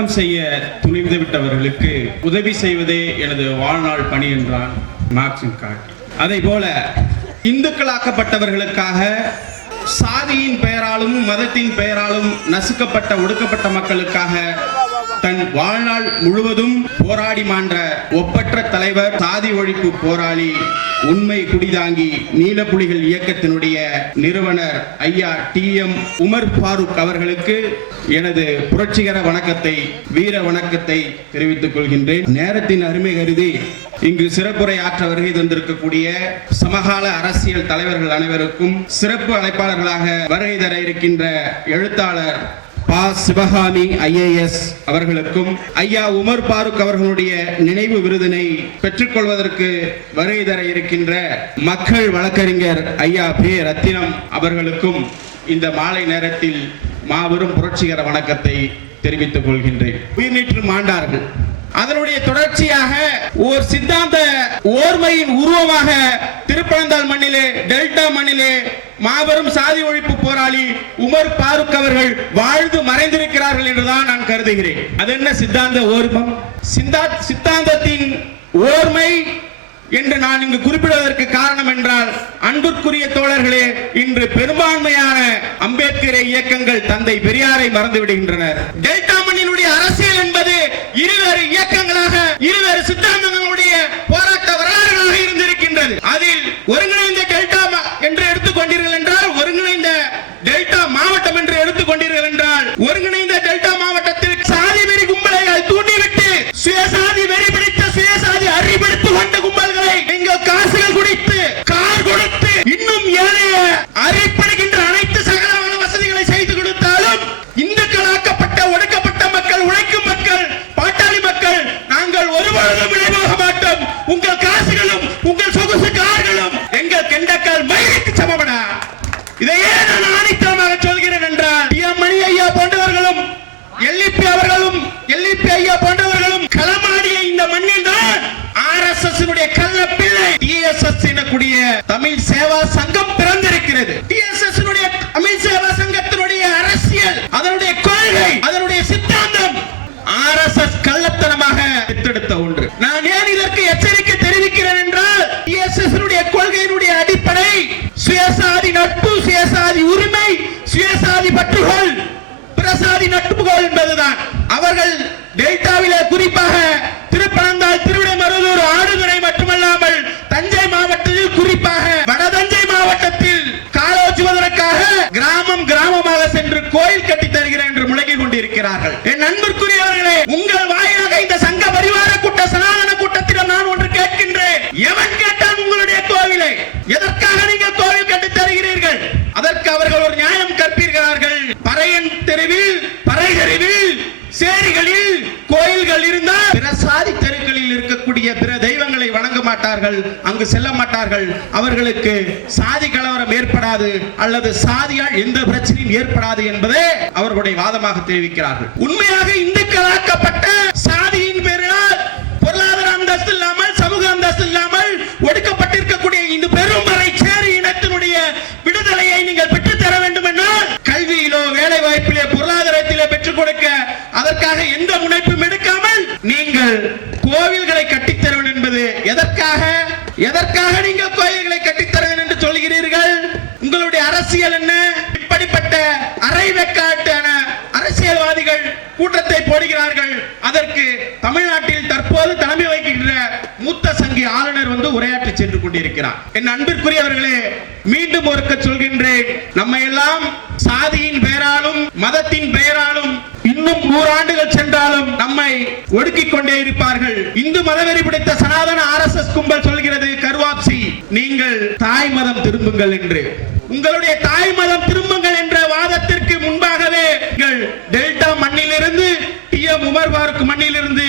துரோகம் செய்ய துணிந்துவிட்டவர்களுக்கு உதவி செய்வதே எனது வாழ்நாள் பணி என்றான் மார்க்சிம் கார்கி. அதை போல இந்துக்களாக்கப்பட்டவர்களுக்காக சாதியின் பெயராலும் மதத்தின் பெயராலும் நசுக்கப்பட்ட ஒடுக்கப்பட்ட மக்களுக்காக தன் வாழ்நாள் முழுவதும் போராடி மாண்ட ஒப்பற்ற தலைவர், சாதி ஒழிப்பு போராளி, உண்மை குடிதாங்கி நீலப்புலிகள் இயக்கத்தினுடைய நிறுவனர் ஐயா TM உமர் ஃபாரூக் அவர்களுக்கு எனது புரட்சிகர வணக்கத்தை, வீர வணக்கத்தை தெரிவித்துக் கொள்கின்றேன். நேரத்தின் அருமை கருதி இங்கு சிறப்புரை ஆற்ற வருகை தந்திருக்கக்கூடிய சமகால அரசியல் தலைவர்கள் அனைவருக்கும், சிறப்பு அழைப்பாளர்களாக வருகை தர இருக்கின்ற எழுத்தாளர் பா. சிவகாமி IAS அவர்களுக்கும், ஐயா உமர் ஃபாரூக் அவர்களுடைய நினைவு விருதினை பெற்றுக்கொள்வதற்கு வருகை தர இருக்கின்ற மக்கள் வழக்கறிஞர் ஐயா பே. ரத்தினம் அவர்களுக்கும் இந்த மாலை நேரத்தில் மாபெரும் புரட்சிகர வணக்கத்தை தெரிவித்துக் கொள்கின்றேன். உயிர் நீற்று மாண்டார்கள். அதனுடைய தொடர்ச்சியாக ஓர் சித்தாந்த ஓர்மையின் உருவமாக திருப்பனந்தாள் மண்ணிலே, டெல்டா மண்ணிலே மாபெரும் சாதி ஒழிப்பு போராளி உமர் ஃபாரூக் அவர்கள் வாழ்ந்து மறைந்திருக்கிறார்கள் என்றுதான் நான் கருதுகிறேன். அது என்ன சித்தாந்த ஓர்மம்? சித்தாந்தத்தின் ஓர்மை என்று நான் இங்கு குறிப்பிடுவதற்கு காரணம் என்றால், அன்புக்குரிய தோழர்களே, இன்று பெரும்பான்மையான அம்பேத்கரை இயக்கங்கள் தந்தை பெரியாரை மறந்து விடுகின்றனர். டெல்டா மண்ணினுடைய அரசியல் என்பது இருவேறு இயக்கங்களாக, இருவேறு சித்தாந்தங்களுடைய போராட்ட வரலாறுகளாக இருந்திருக்கின்றது. அதில் ஒருங்கிணைந்த டெல்டா என்று எடுத்துக்கொண்டீர்கள் என்றால், ஒருங்கிணைந்த டெல்டா மாவட்டம் என்று எடுத்துக்கொண்டீர்கள் என்றால், ஒருங்கிணைந்த டெல்டா மாவட்டத்தில் சாதி வெறி கும்பலை தூண்டிவிட்டு சுயசாதி வெறி பிடித்த, சுயசாதி அறிவிடுத்துக் கொண்ட கும்பல்களை நீங்கள் காசுகள் குடித்து, கார் கொடுத்து, இன்னும் ஏனைய அறிவிப்படுகின்ற அனைத்து சகலமான வசதிகளை செய்து கொடுத்தாலும், இந்துக்களாக்கப்பட்ட ஒடுக்கப்பட்ட மக்கள், உழைக்கும் மக்கள், பாட்டாளி மக்கள், நாங்கள் ஒருபொழுதும் விளைவாக மாட்டோம். உங்கள் காசுகளும் உங்கள் சொகுசு கார்களும் எங்கள் கெண்டக்கால் மயிலுக்கு சமமடா. இதையே நான் ஆணித்தரமாக சொல்கிறேன் என்றால், மணி ஐயா போன்றவர்களும், LP அவர்களும், LP ஐயா போன்றவர்களும் களமாடிய இந்த மண்ணில் தான் RSS கள்ள பிள்ளை TSS எனக்கூடிய தமிழ் சேவா சங்கம் பிறந்திருக்கிறது. TSS தமிழ் சேவா சங்கத்தினுடைய அரசியல், அதனுடைய கொள்கை, அதனுடைய சித்தாந்தம் RSS கள்ளத்தனமாக பெற்றெடுத்த ஒன்று. நான் ஏன் இதற்கு எச்சரிக்கை தெரிவிக்கிறேன் என்றால், TSS கொள்கையினுடைய அடிப்படை சுயசாதி நட்பு, சுயசாதி உரிமை, சுயசாதி பற்றுகோள், பிரசாதி நட்புகோள் என்பதுதான். அவர்கள் டெல்டாவிலே, குறிப்பாக திருப்பனந்தாள், திருவிடைமருதூர், ஆடுதுறை மட்டுமல்லாமல் தஞ்சை மாவட்டத்தில், குறிப்பாக வட தஞ்சை மாவட்டத்தில் காலோச்சுவதற்காக கிராமம் கிராமமாக சென்று கோயில் கட்டி தருகிறேன் என்று முழங்கிக் கொண்டிருக்கிறார்கள். என் அன்பிற்குரியவர்களே, உங்கள் வாயிலாக இந்த சங்க பரிவார கூட்ட சனாதன கூட்டத்திடம் நான் ஒன்று கேட்கின்றேன். எவன் கேட்டான் உங்களுடைய கோவிலை? எதற்காக நீங்கள் கோவில் கட்டி தருகிறீர்கள்? அதற்கு அவர்கள் ஒரு நியாயம் கற்பிக்கிறார்கள். பறையன் தெருவில், பறைகருவில், சேரிகளில் கோயில்கள் இருந்தால் பிற சாதி தெருக்களில் இருக்கக்கூடிய பிற தெய்வங்களை வணங்க மாட்டார்கள், அங்கு செல்ல மாட்டார்கள். அவர்களுக்கு சாதி கலவரம் ஏற்படாது அல்லது சாதியால் எந்த பிரச்சனையும் ஏற்படாது என்பதே அவர்களுடைய வாதமாக தெரிவிக்கிறார்கள். உண்மையாக இந்துக்களாக்கப்பட்ட சாதியின் பேரில் பொருளாதார அந்தஸ்து இல்லாமல், சமூக அந்தஸ்து இல்லாமல் ஒடுக்கப்பட்டிருக்கக்கூடிய இந்த பெரும்பறை சேரி இனத்தினுடைய விடுதலையை நீங்கள் பெற்றுத் தர வேண்டும் என்றால், கல்வியிலோ, வேலை வாய்ப்பிலே, பொருளாதாரத்திலே பெற்றுக் கொடுக்க அதற்காக எந்த முனைப்பும் எடுக்காமல் நீங்கள் கோவில்களை கட்டித்தர வேண்டும் என்பது எதற்காக? எதற்காக நீங்கள் கோயில்களை கட்டித்தர வேண்டும் என்று சொல்கிறீர்கள்? உங்களுடைய அரசியல் என்ன? இப்படிப்பட்ட அரைவேக்காட்டான அரசியல்வாதிகள் கூட்டத்தை போடுகிறார்கள். அதற்கு தமிழ்நாட்டில் தற்போது தலைமை வகிக்கின்ற மூத்த சங்கி ஆளுநர் உரையாற்றி சென்று கொண்டிருக்கிறார். என் அன்பிற்குரியவர்களே, மீண்டும் ஒருக்க சொல்கின்றேன், நம்ம எல்லாம் சாதியின் பெயராலும் மதத்தின் பெயராலும் இன்னும் 100 ஆண்டுகள் சென்றாலும் நம்மை ஒடுக்கிக் கொண்டே இருப்பார்கள். இந்து மதவெறி பிடித்த சனாதன RSS கும்பல் சொல்கிறது, கருவாப்சி, நீங்கள் தாய் மதம் திரும்புங்கள் என்று. உங்களுடைய தாய் மதம் திரும்புங்கள் என்ற வாதத்திற்கு முன்பாகவே டெல்டா மண்ணிலிருந்து, TM உமர் ஃபாரூக் மண்ணிலிருந்து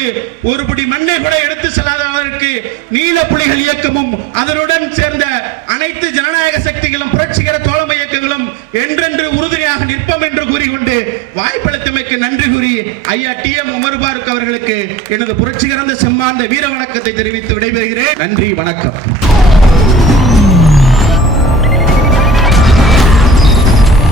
ஒரு பிடி மண்ணை கூட எடுத்து செல்லாதவருக்கு நீலப்புலிகள் இயக்கமும் அதனுடன் சேர்ந்த அனைத்து ஜனநாயக சக்திகளும், புரட்சிகர தோழமை இயக்கங்களும் என்றென்று உறுதுணையாக நிற்போம் என்று கூறிக்கொண்டு வாய்ப்பளித்தமைக்கு நன்றி கூறி ஐயா TM உமர் ஃபாரூக் அவர்களுக்கு எனது புரட்சிகர செம்மாந்த வீர வணக்கத்தை தெரிவித்து விடைபெறுகிறேன். நன்றி, வணக்கம்.